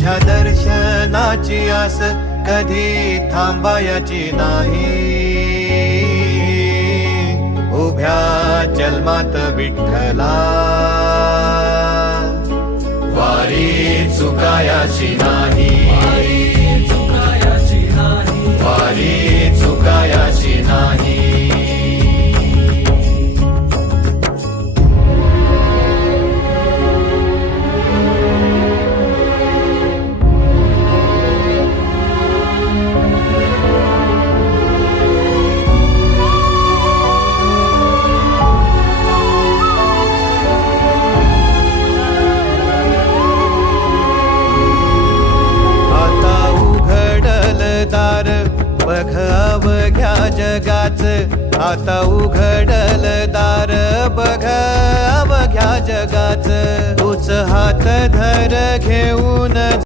तुझ्या दर्शनाची आस कधी थांबायची नाही. उभ्या जन्मात विठ्ठला वारी चुकायाची नाही. वारी चुकायाची नाही. दार बघ अवघ्या जगाच. आता उघडल दार बघ अवघ्या जगाच. तूच हात धर घेऊन